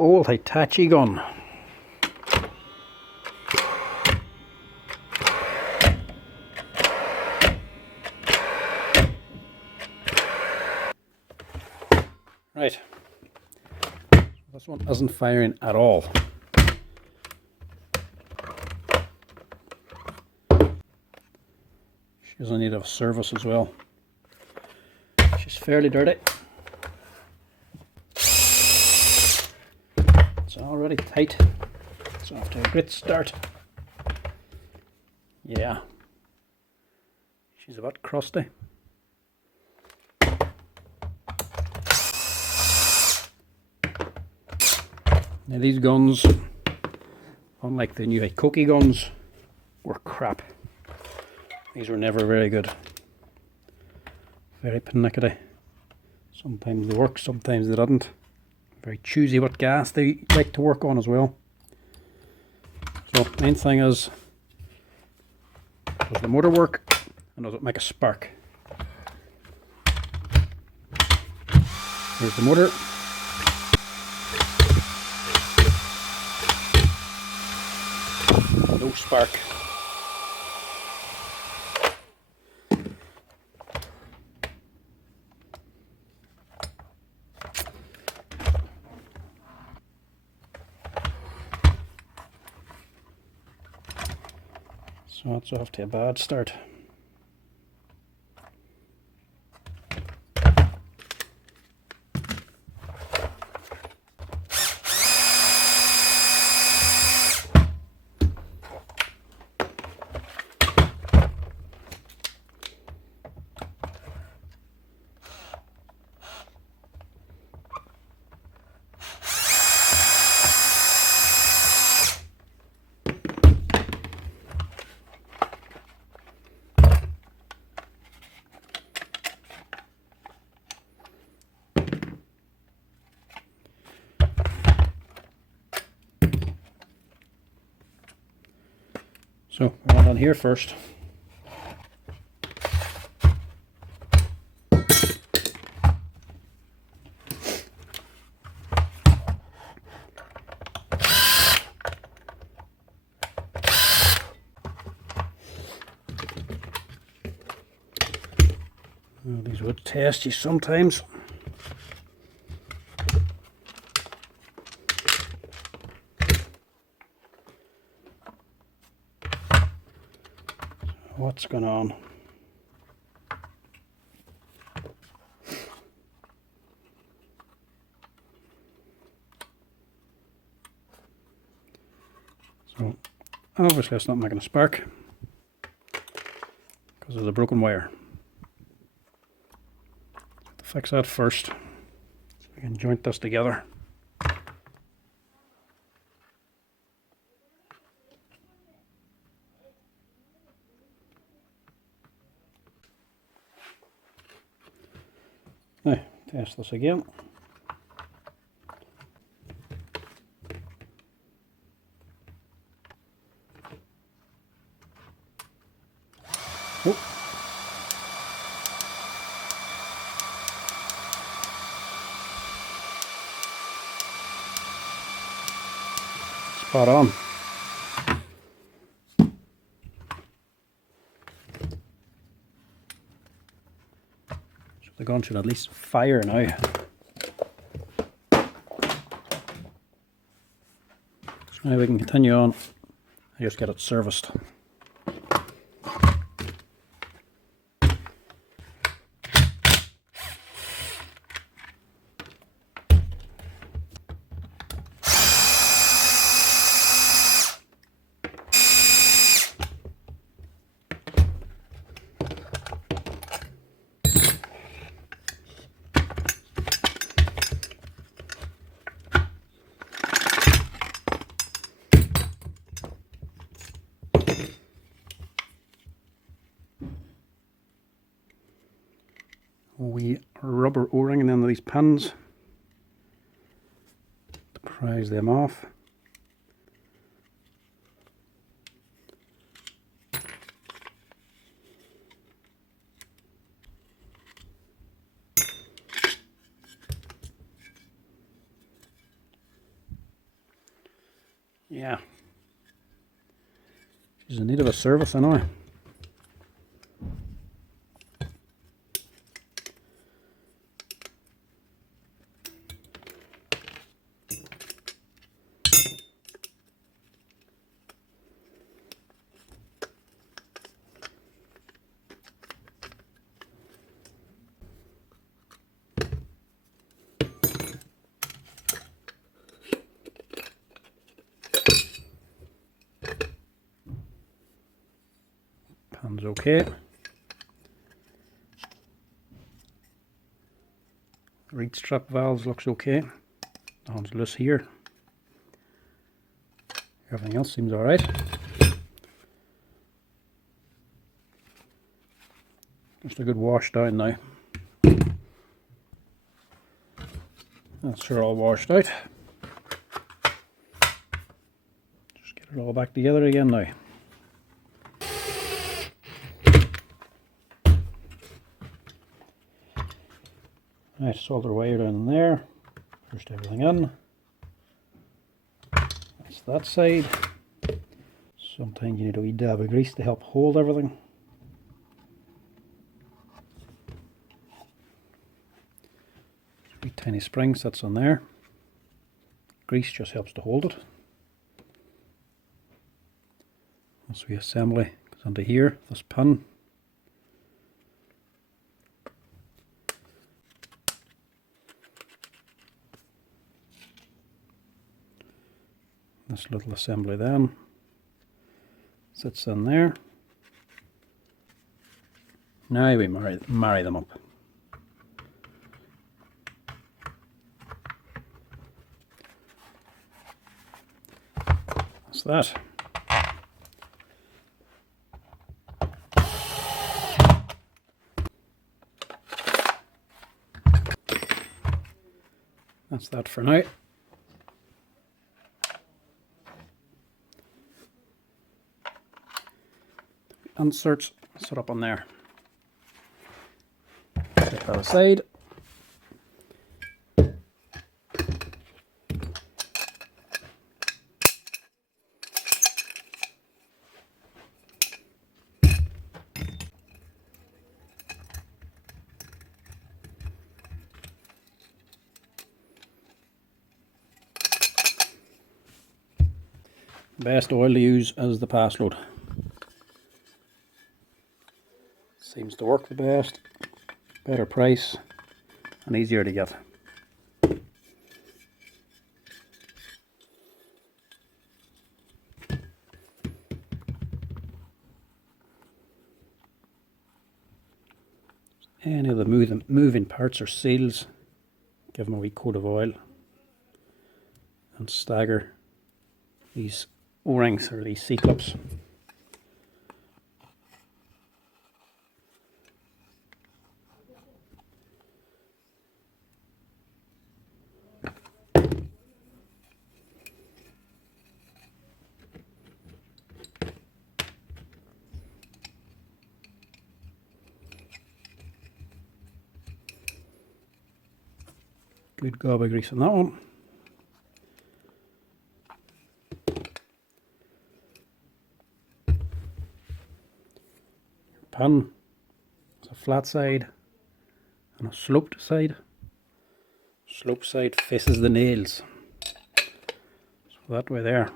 old Hitachi gun. Right, this one isn't firing at all. She's in need of service as well. She's fairly dirty. It's already tight. It's off to a great start. Yeah, she's a bit crusty. Now these guns, unlike the new hikoki guns, were crap. These were never very good. Very panicky. Sometimes they work, sometimes they didn't. Very choosy what gas they like to work on as well. So main thing is, does the motor work and does it make a spark? Here's the motor. No spark. So it's off to a bad start. So we're on here first. Well, these would test you sometimes. What's going on? So obviously it's not making a spark because of the broken wire. To fix that first, so we can joint this together. Now, test this again. Oh. Spot on. The gun should at least fire now. So now we can continue on and just get it serviced. We rubber o-ring in the end of these pins to prise them off. Yeah. She's in need of a service anyway. Pan's okay. Reed strap valves looks okay. Nothing's loose here. Everything else seems alright. Just a good wash down now. That's sure all washed out. Just get it all back together again now. Right, solder wire down there. Pushed everything in. That's that side. Sometimes you need a wee dab of grease to help hold everything. Wee tiny spring sits on there. Grease just helps to hold it. This wee assembly goes onto here, this pin. This little assembly then sits in there. Now we marry them up. That's that. That's that for now. Inserts set up on there. Take that aside. Best oil to use is the paslode. Seems to work the best, better price and easier to get. Any of the moving parts or seals, give them a wee coat of oil and stagger these O-rings or these C-clips. Good gob of grease on that one. Pan is a flat side and a sloped side. Slope side faces the nails. So that way there.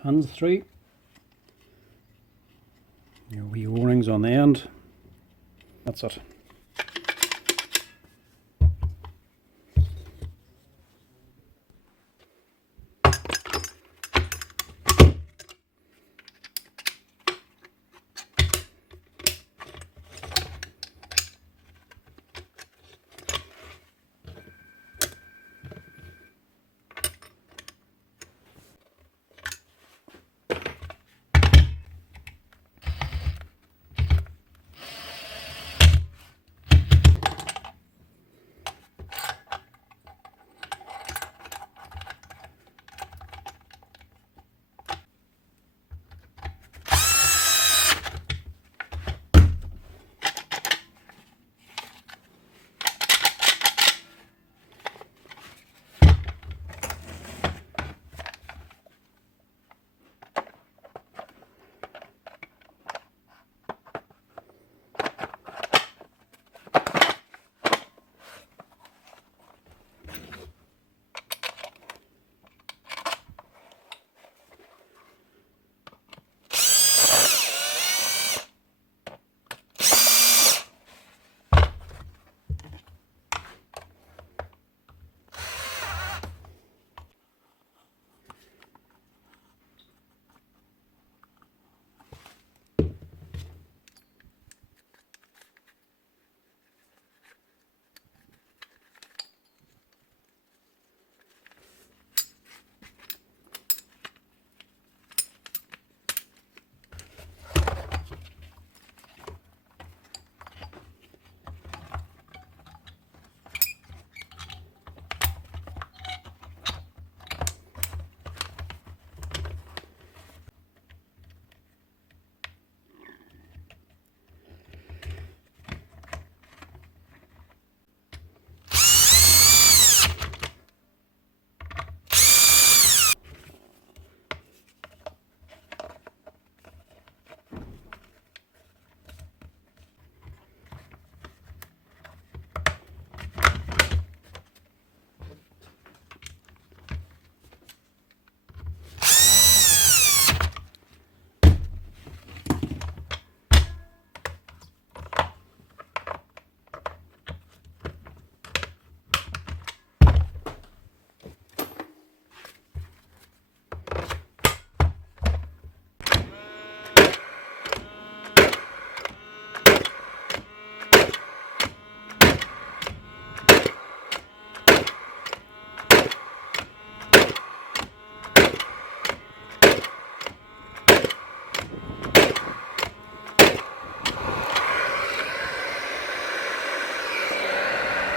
Pins through. Your wee O-rings on the end. That's it.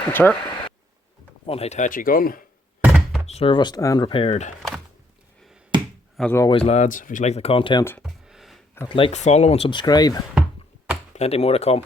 That's her. One Hitachi gun, serviced and repaired. As always, lads, if you like the content, hit like, follow and subscribe. Plenty more to come.